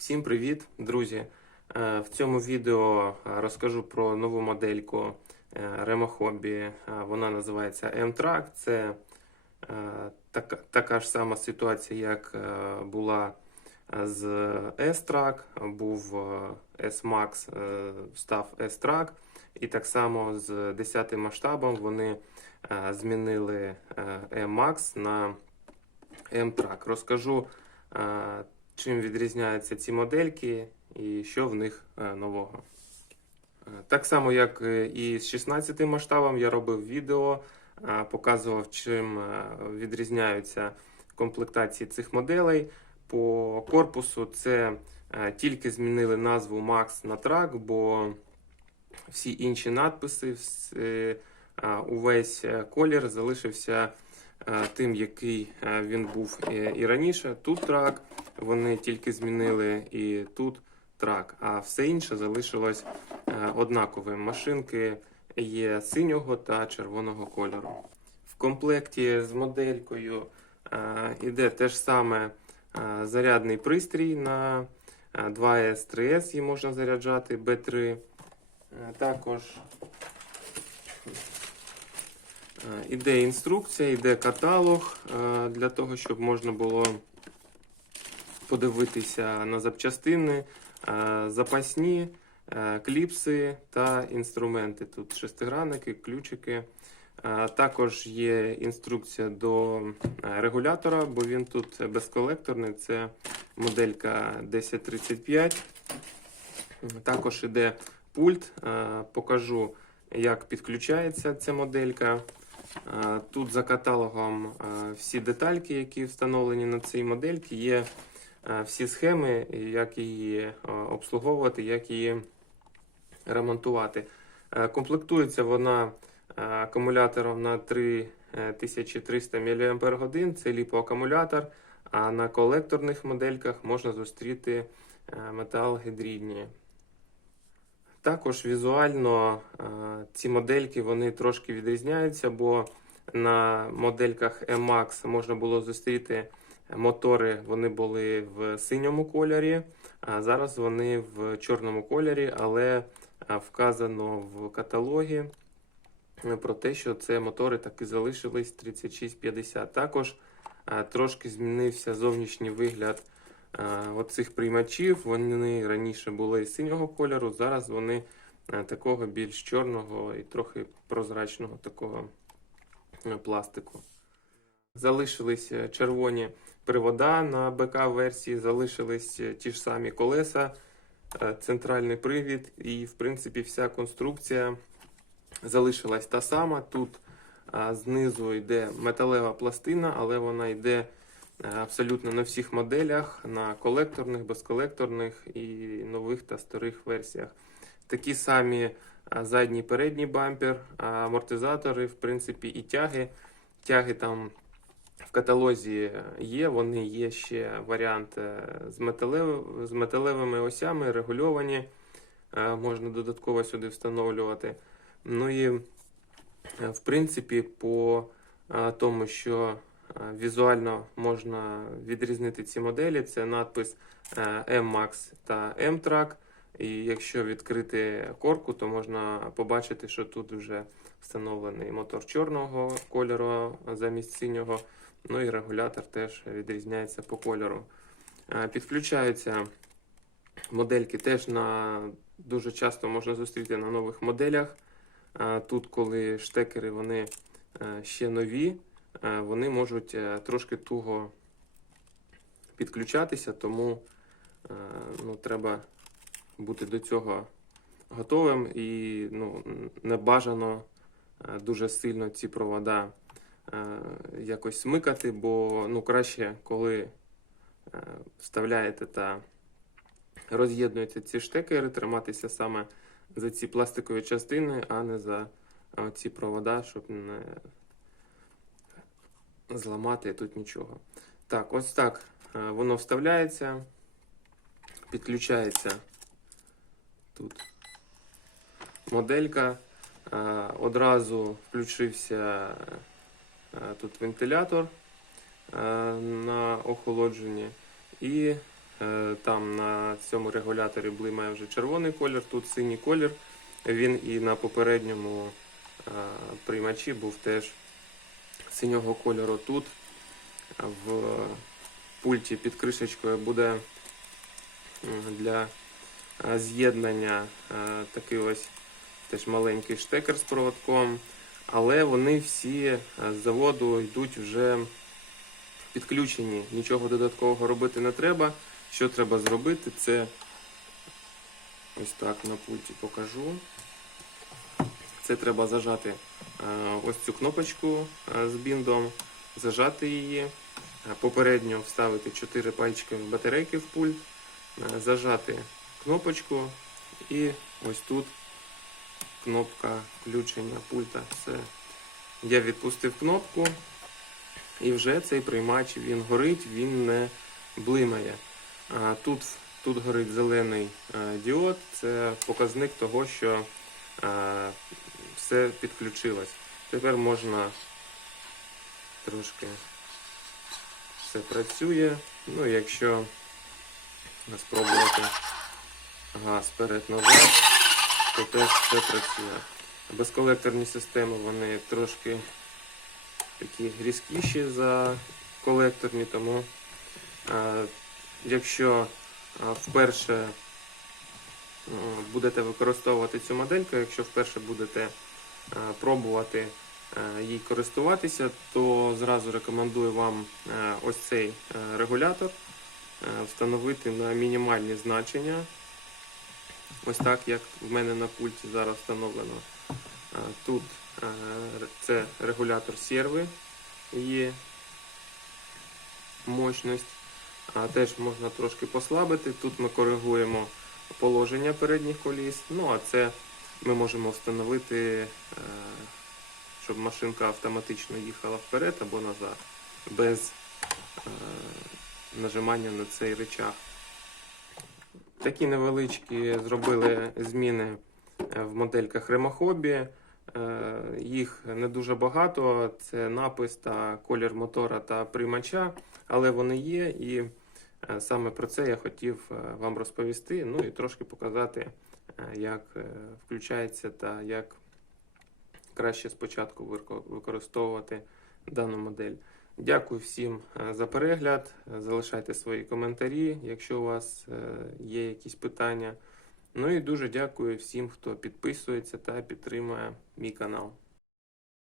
Всім привіт, друзі! Е, В цьому відео е, розкажу про нову модельку е, Remo Hobby. Вона називається M-Track. Це така, така ж сама ситуація, як була з S-Track. Був S-Max, став S-Track. І так само з 10 масштабом вони змінили M-Max на M-Track. Розкажу. Чим відрізняються ці модельки і що в них е, нового. Е, Так само, як е, і з 16 масштабом, я робив відео, показував, чим відрізняються комплектації цих моделей. По корпусу це тільки змінили назву Max на Track, бо всі інші надписи, увесь колір залишився тим, який він був і раніше. Тут трак, вони тільки змінили і тут трак, а все інше залишилось е, однаковим. Машинки є синього та червоного кольору. В комплекті з моделькою е, іде те саме е, зарядний пристрій на е, 2S, 3S її можна заряджати B3. Е, Також Е, Іде інструкція, іде каталог е, для того, щоб можна було подивитися на запчастини, е, запасні, е, кліпси та інструменти. Тут шестигранники, ключики. Е, Також є інструкція до регулятора, бо він тут безколекторний. Це моделька 1035. Також іде пульт. Покажу, як підключається ця моделька. Тут за каталогом всі детальки, які встановлені на цій модельці, є всі схеми, як її е, обслуговувати, як її ремонтувати. Е, Комплектується вона е, акумулятором на 3300 мАч, це ліпоакумулятор, а на колекторних модельках можна зустріти е, метал гідрідні. Також візуально е, ці модельки вони трошки відрізняються, бо на модельках M-Max можна було зустріти мотори, вони були в синьому кольорі, а зараз вони в чорному кольорі, але вказано в каталогі е, про те, що це мотори таки залишились 3650. Також трошки змінився зовнішній вигляд оцих приймачів. Вони раніше були синього кольору, зараз вони такого більш чорного і трохи прозрачного такого е, пластику. Залишились е, червоні привода на БК-версії, залишились е, ті ж самі колеса, е, центральний привід, і, в принципі, вся конструкція залишилась та сама. Тут знизу йде металева пластина, але вона йде е, абсолютно на всіх моделях, на колекторних, безколекторних і нових та старих версіях. Такі самі задній передній бампер, амортизатори, в принципі, і тяги. Тяги там в каталозі є, вони є ще варіант е, з, металев... з металевими осями, регульовані. Е, Можна додатково сюди встановлювати. Ну і е, в принципі, по тому, що візуально можна відрізнити ці моделі, це надпис M-Max та M-Track. І якщо відкрити корку, то можна побачити, що тут вже встановлений мотор чорного кольору замість синього. Ну і регулятор теж відрізняється по кольору. Е, Підключаються модельки теж на дуже часто можна зустріти на нових моделях. Е, Тут, коли штекери вони е, ще нові, вони можуть трошки туго підключатися, тому ну, треба бути до цього готовим і ну, не бажано дуже сильно ці провода якось смикати, бо ну, краще, коли е, вставляєте та роз'єднуєте ці штекери, триматися саме за ці пластикові частини, а не за е, ці провода, щоб не зламати тут нічого. Так, ось так е, воно вставляється, підключається тут моделька. Е, Одразу включився е, тут вентилятор е, на охолодженні. І Е, Там на цьому регуляторі блимає вже червоний колір, тут синій колір. Він і на попередньому е, приймачі був теж синього кольору. Тут в пульті під кришечкою буде для е, з'єднання е, такий ось теж маленький штекер з проводком, але вони всі е, з заводу йдуть вже підключені. Нічого додаткового робити не треба. Що треба зробити, це ось так на пульті покажу. Це треба зажати е, ось цю кнопочку е, з біндом, зажати її, попередньо вставити 4 пальчики батарейки в пульт, зажати кнопочку і ось тут кнопка включення пульта. Все. Я відпустив кнопку і вже цей приймач він горить, він не блимає. Тут, тут горить зелений діод, це показник того, що все підключилось. Тепер можна трошки все працює. Ну, якщо спробувати газ вперед назад, то теж все працює. Безколекторні системи вони трошки такі різкіші за колекторні, тому е, якщо е, вперше е, будете використовувати цю модельку, якщо вперше будете е, пробувати їй користуватися, то зразу рекомендую вам ось цей регулятор встановити на мінімальні значення. Ось так, як в мене на пульті зараз встановлено. Е, Тут е, це регулятор серви є мощність. Теж можна трошки послабити. Тут ми коригуємо положення передніх коліс. Ну а це ми можемо встановити, е, щоб машинка автоматично їхала вперед або назад, без нажимання на цей рычаг. Такі невеличкі зробили зміни е, в модельках Ремохобі. Е, Їх не дуже багато. Це напис та колір мотора та приймача, але вони є. І е, саме про це я хотів е, вам розповісти. Ну і трошки показати, як включається та як краще спочатку використовувати дану модель. Дякую всім е, за перегляд. Е, Залишайте свої коментарі, якщо у вас е, є якісь питання. Ну і дуже дякую всім, хто підписується та підтримує мій канал.